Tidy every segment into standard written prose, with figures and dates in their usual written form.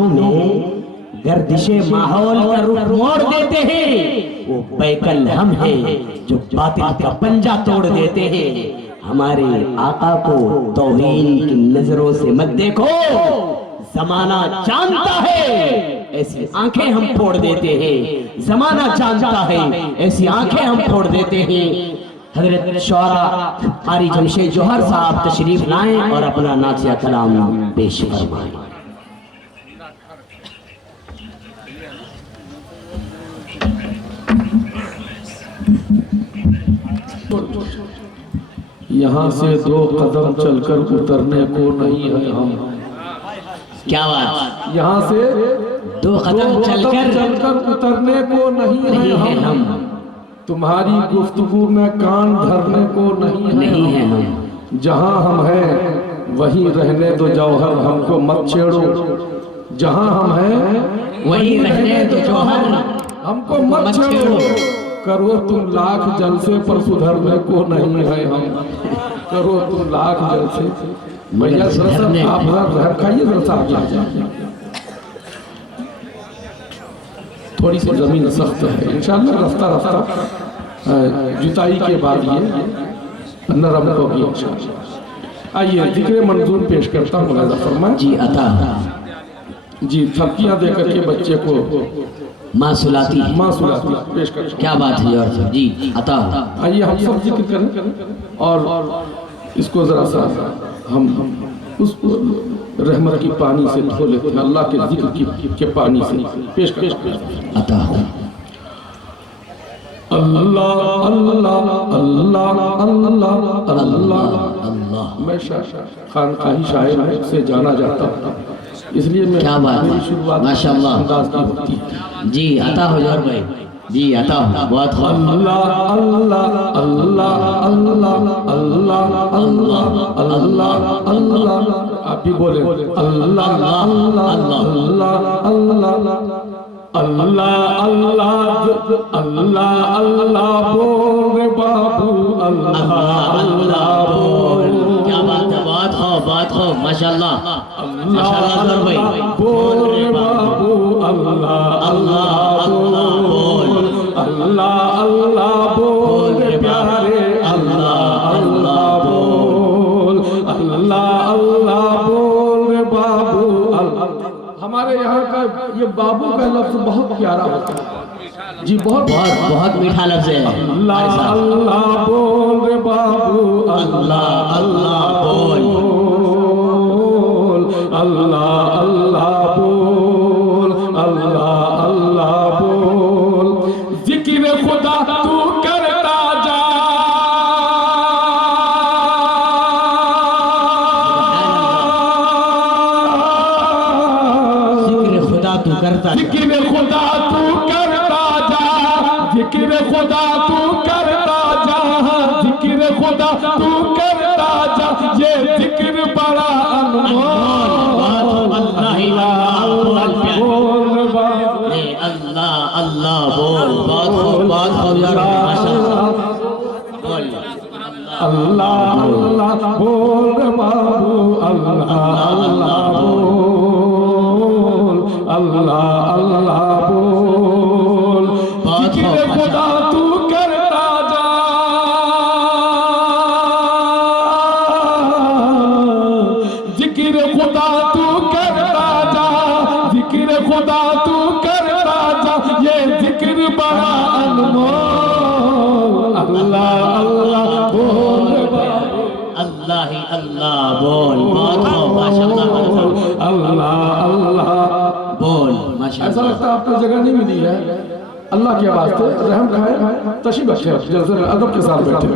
लफ्जों में गर्दिशे माहौल का रुख मोड़ देते हैं। वो बैकल हम हैं जो बातिल का पंजा तोड़ देते हैं। हमारे आका को तौहीन की नजरों से मत देखो, जमाना जानता है ऐसी आंखें हम फोड़ देते हैं। जमाना जानता है ऐसी आंखें हम फोड़ देते हैं। हजरत शौरा कारी जमशेद जौहर साहब तशरीफ लाएं और अपना नातिया कलाम पेश फरमाएं। यहाँ से 2 कदम चलकर उतरने को नहीं है हम। क्या बात, यहाँ से 2 कदम चलकर उतरने को नहीं है हम। तुम्हारी गुफ्तगू में कान धरने को नहीं है हम। जहाँ हम हैं वहीं रहने दो जौहर, हमको मत छेड़ो। जहाँ हम हैं वहीं रहने दो जौहर, हमको मत छेड़ो। करो तुम लाख जलसे पर सुधरने को नहीं है हम। करो तुम लाख जलसे। भैया आप जहर खाइए जरा, थोड़ी सी जमीन सख्त है, इंशाअल्लाह रफ्ता रफ्ता जुताई के बाद ये नरम होगी इंशाअल्लाह। आइए जिक्र मंजूर पेश करता हूँ। मुलाज़ा फरमाएं। जी अता जी थपकियाँ दे करके बच्चे को माँ सुलाती पेश कर। क्या बात है और सब जी अता। आइए हम सब जिक्र करें और इसको जरा सा हम उस रहमत की पानी से धो लेते हैं, अल्लाह के जिक्र के पानी से पेश कर अता। अल्लाह अल्लाह अल्लाह अल्लाह अल्लाह अल्लाह। मैं खानकाही शायर से जाना जाता हूँ, इसलिए मैं क्या बात है, शुरुआत माशाअल्लाह अंदाज की होती है। जी अता हो जौहर भाई जी अता हो, बहुत हो। अल्लाह अल्लाह अल्लाह अल्लाह अल्लाह अल्लाह अल्लाह अल्लाह। आप भी बोले अल्लाह अल्लाह अल्लाह अल्लाह अल्लाह अल्लाह अल्लाह अल्लाह बोल बाबू अल्लाह अल्लाह बोल। क्या बात है, बात हो माशाअल्लाह माशाअल्लाह जौहर भाई। बोल बाबू अल्लाह अल्लाह बोल, अल्लाह अल्लाह बोल प्यारे अल्लाह अल्लाह बोल, अल्लाह अल्लाह बोल बाबू अल्लाह। हमारे यहाँ का ये बाबू का लफ्ज बहुत प्यारा होता है जी, बहुत मीठा लफ्ज है। अल्लाह अल्लाह बोल बाबू अल्लाह अल्लाह बोल, अल्लाह अल्लाह बोल, अल्लाह अल्लाह बोल। जिक्र खुदा तू करता जा, जिक्र खुदा तू करता, जिक्र खुदा तू करता जा, जिक्र खुदा तू करता जा, जिक्र खुदा तू करता जा। ये जिक्र बड़ा अनमोल, अल्लाह अल्लाह बोल, बात हो यार माशाअल्लाह बोल। अल्लाह अल्लाह बोल बाबू अल्लाह अल्लाह बोल, अल्लाह अल्लाह बोल। जिक्र खुदा तू करता जा, जिक्र खुदा तू करता जा, जिक्र खुदा तू करता जा। ये जिक्र बड़ा अनमोल, अल्लाह अल्लाह बोल अल्लाह ही अल्लाह बोल, बात हो माशाअल्लाह अल्लाह अल्लाह बोल ऐसा माशाअल्लाह। लगता है आपको जगह नहीं मिली है। अल्लाह की आवाज़ थे, रहम खाए तशरीफ रखे, जैसे अदब के साथ बैठे।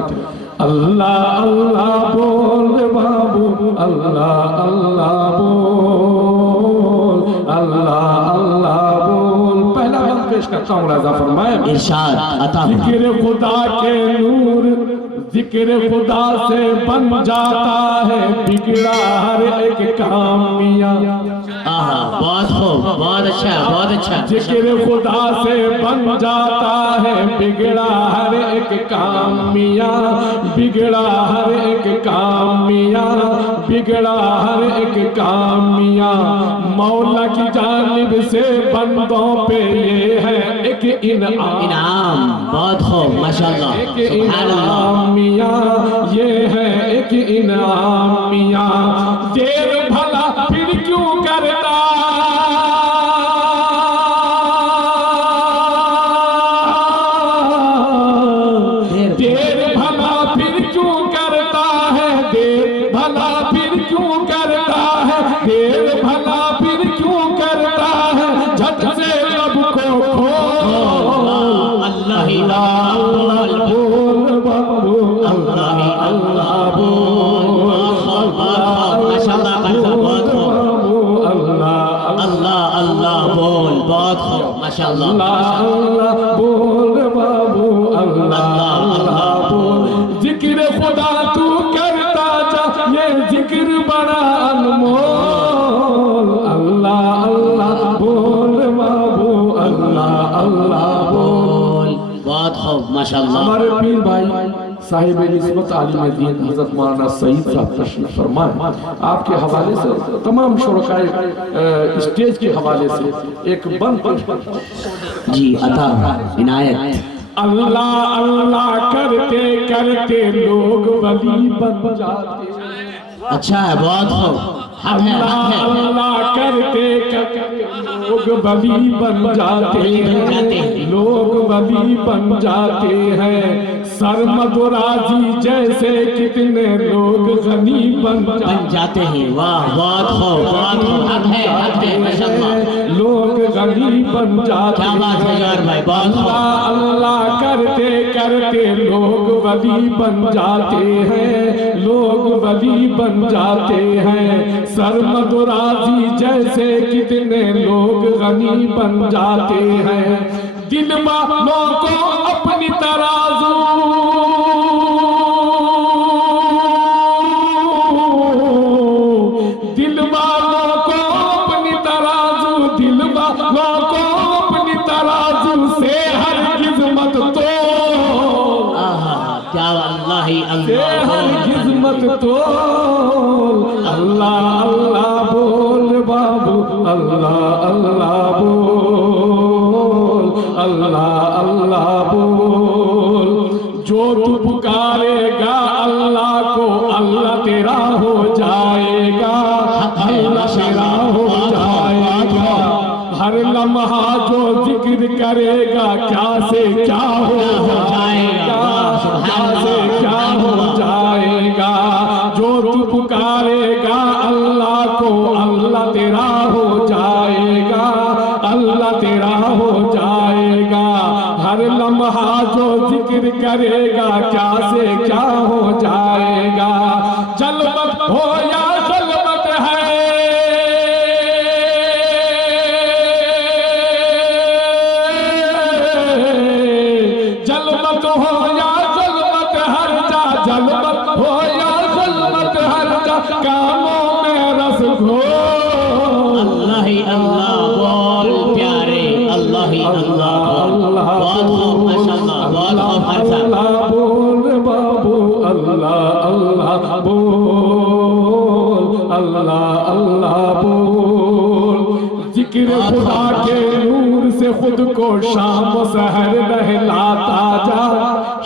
अल्लाह अल्लाह बोल बाबू अल्लाह अल्लाह बोल, अल्लाह अल्लाह बोल। पहला बंद पेश करता हूँ, राजा फरमाए इरशाद अता। जिक्र खुदा के नूर, जिक्र खुदा से बन जाता है बिगड़ा हर एक काम मियां। आहा, बहुत खूब, बहुत अच्छा, बहुत अच्छा। जिक्र खुदा से बन जाता है बिगड़ा हर एक काम मियाँ, बिगड़ा हर एक काम मियाँ, बिगड़ा हर एक काम मियाँ। मौला की जानिब से बंदों पे ये है एक इनाम, इनाम, बहुत खूब, माशाल्लाह, एक सुभान अल्लाह। इनाम मियाँ, ये है एक इनाम मियाँ। देर भला फिर क्यों करता, देर भला फिर क्यों करता है, देर भला फिर क्यों करता है, देर भला फिर क्यों करता है, झट से लब को खोल। अल्लाह ही अल्लाह बोल बाबू, अल्लाह ही अल्लाह बोल, माशाल्लाह, बहुत खूब, अल्लाह अल्लाह बोल, बहुत खूब, माशाल्लाह, अल्लाह बोल बाबू, अल्लाह अल्लाह बोल। जिक्र खुदा तू करता जा, ये जिक्र बड़ा अनमोल। अल्लाह अल्लाह बोल बाबू, अल्लाह अल्लाह बोल। बहुत खूब, माशाल्लाह। हमारे पीर भाई साहिब निस्बत आलिम दीन हजरत मौलाना सईद साहब तशरीफ फरमाए, आपके हवाले से तमाम शुरकाए स्टेज के हवाले से एक बंद जी अता इनायत। अल्लाह अल्लाह करते करते लोग वली बन जाते, अच्छा है, बहुत खूब, हक है, अल्लाह हक है। अल्लाह करते करते लोग वली बन जाते हैं, लोग वली बन जाते हैं। सरमदराजी जैसे कितने लोग गनी बन जाते हैं, वाह, बहुत खूब, बहुत खूब, हक है, माशाल्लाह, लोग गनी बन जाते क्या बात है यार भाई, बहुत खूब। अल्लाह अल्लाह करते करते लोग वली बन जाते हैं, लोग वली बन जाते हैं। सरमदराजी जैसे कितने लोग गनी बन जाते हैं। दिल वालों को अपनी तराजू, दिल वालों को अपनी तराजू, दिल वालों को अपनी तराजू से हरगिज़ मत तोल। आहा, क्या अल्लाह ही से अल्लाह, हरगिज़ मत तोल। अल्लाह अल्लाह बोल बाबू, अल्लाह अल्लाह बोल, अल्लाह अल्लाह बोल। जो तू पुकारेगा अल्लाह को, अल्लाह तेरा हो जाएगा, अल्लाह तेरा हो जाएगा। हर लम्हा जो जिक्र करेगा क्या से क्या हो जाएगा, क्या से क्या हो जाएगा। जो तू पुकारेगा अल्लाह को, अल्लाह तेरा हो जाएगा, अल्लाह तेरा हो जाएगा। हर लम्हा जो जिक्र करेगा क्या से क्या हो जाएगा। जलवत हो या जलवत है, जलवत हो या जलवत हर जा, जलवत हो या जलवत हर जा, कामों में रस घोल। अल्लाह ही अल्लाह बोल प्यारे, अल्लाह ही अल्लाह बोल, बहुत खूब, माशाल्लाह, बहुत खूब, हर साल। अल्लाह बोल बाबू, अल्लाह अल्लाह बोल, अल्लाह अल्लाह बोल। जिक्र खुदा के नूर से खुद को शाम सहर नहलाता जा,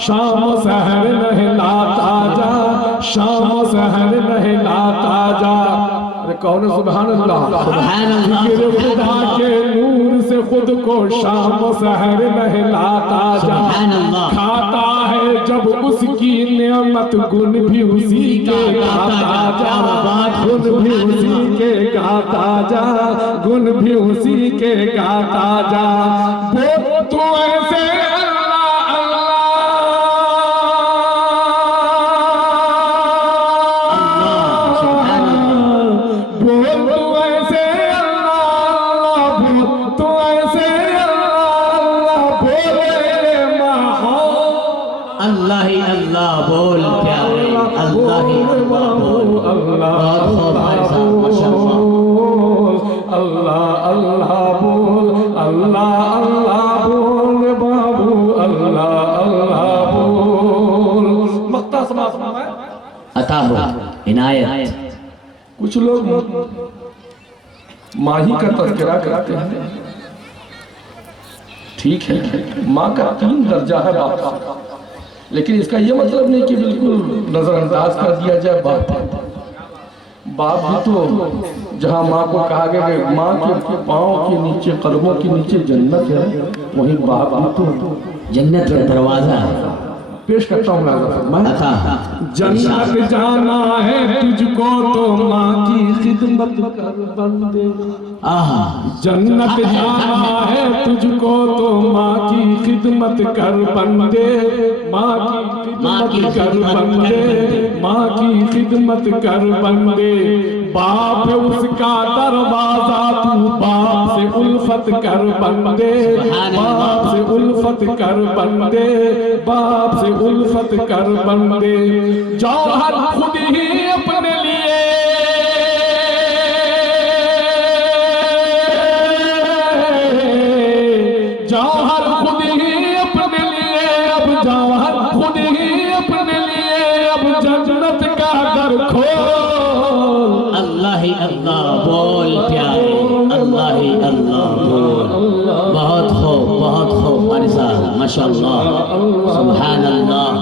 शाम सहर नहलाता जा, शाम सहर नहलाता जा। अरे कौन है सुभान अल्लाह, सुभान अल्लाह, जिक्र खुदा के नूर से खुद को शाम सहर नहलाता जा। सुभान अल्लाह। खाता है जब उसकी नेमत, गुन भी उसी के गाता जा, गुन भी उसी के गाता जा, गुन भी उसी के गाता जा। वो तो ऐसे अल्लाह अल्लाह, बोल तो ऐसे अल्लाह, बोल तो ऐसे अल्लाह, बोले माहौल। अल्लाह ही अल्लाह बोल प्यारे, अल्लाह ही अल्लाह बोल, बहुत खूब भाई साहब, माशाल्लाह। अल्लाह अल्लाह बोल बाबू, अल्लाह अल्लाह बोल। मक्ता समाप्त फरमाया। अता हो इनायत। कुछ लोग माही का तज़किरा करते हैं, ठीक है, माँ का 3 दर्जा है बाप का, लेकिन इसका ये मतलब नहीं कि बिल्कुल नजरअंदाज कर दिया जाए बाप। बाप भी तो जहाँ माँ को कहा गया कि माँ के पाँव के नीचे, कदमों के नीचे जन्नत है, वहीं बाप भी तो जन्नत का दरवाजा है। पेश करता हूँ मैं। अता जन्नत जाना है तुझको तो माँ की खिदमत कर बंदे। आहा, जन्नत जाना है तुझको तो माँ की खिदमत कर बंदे, माँ की खिदमत कर बंदे, माँ की खिदमत कर बंदे। बाप है उसका दरवाजा, तू बाप से उल्फत कर बंदे, बाप से उल्फत कर बंदे, बाप से उल्फत कर बंदे। जौहर खुद ही अपने लिए जौहर खुद ही अपने लिए, अब जौहर खुद ही अपने लिए, अब जन्नत का दर खोल। अल्लाह ही अल्लाह बोल प्यारे, अल्लाह ही अल्लाह बोल। बहुत हो माशाअल्लाह, सुभान अल्लाह।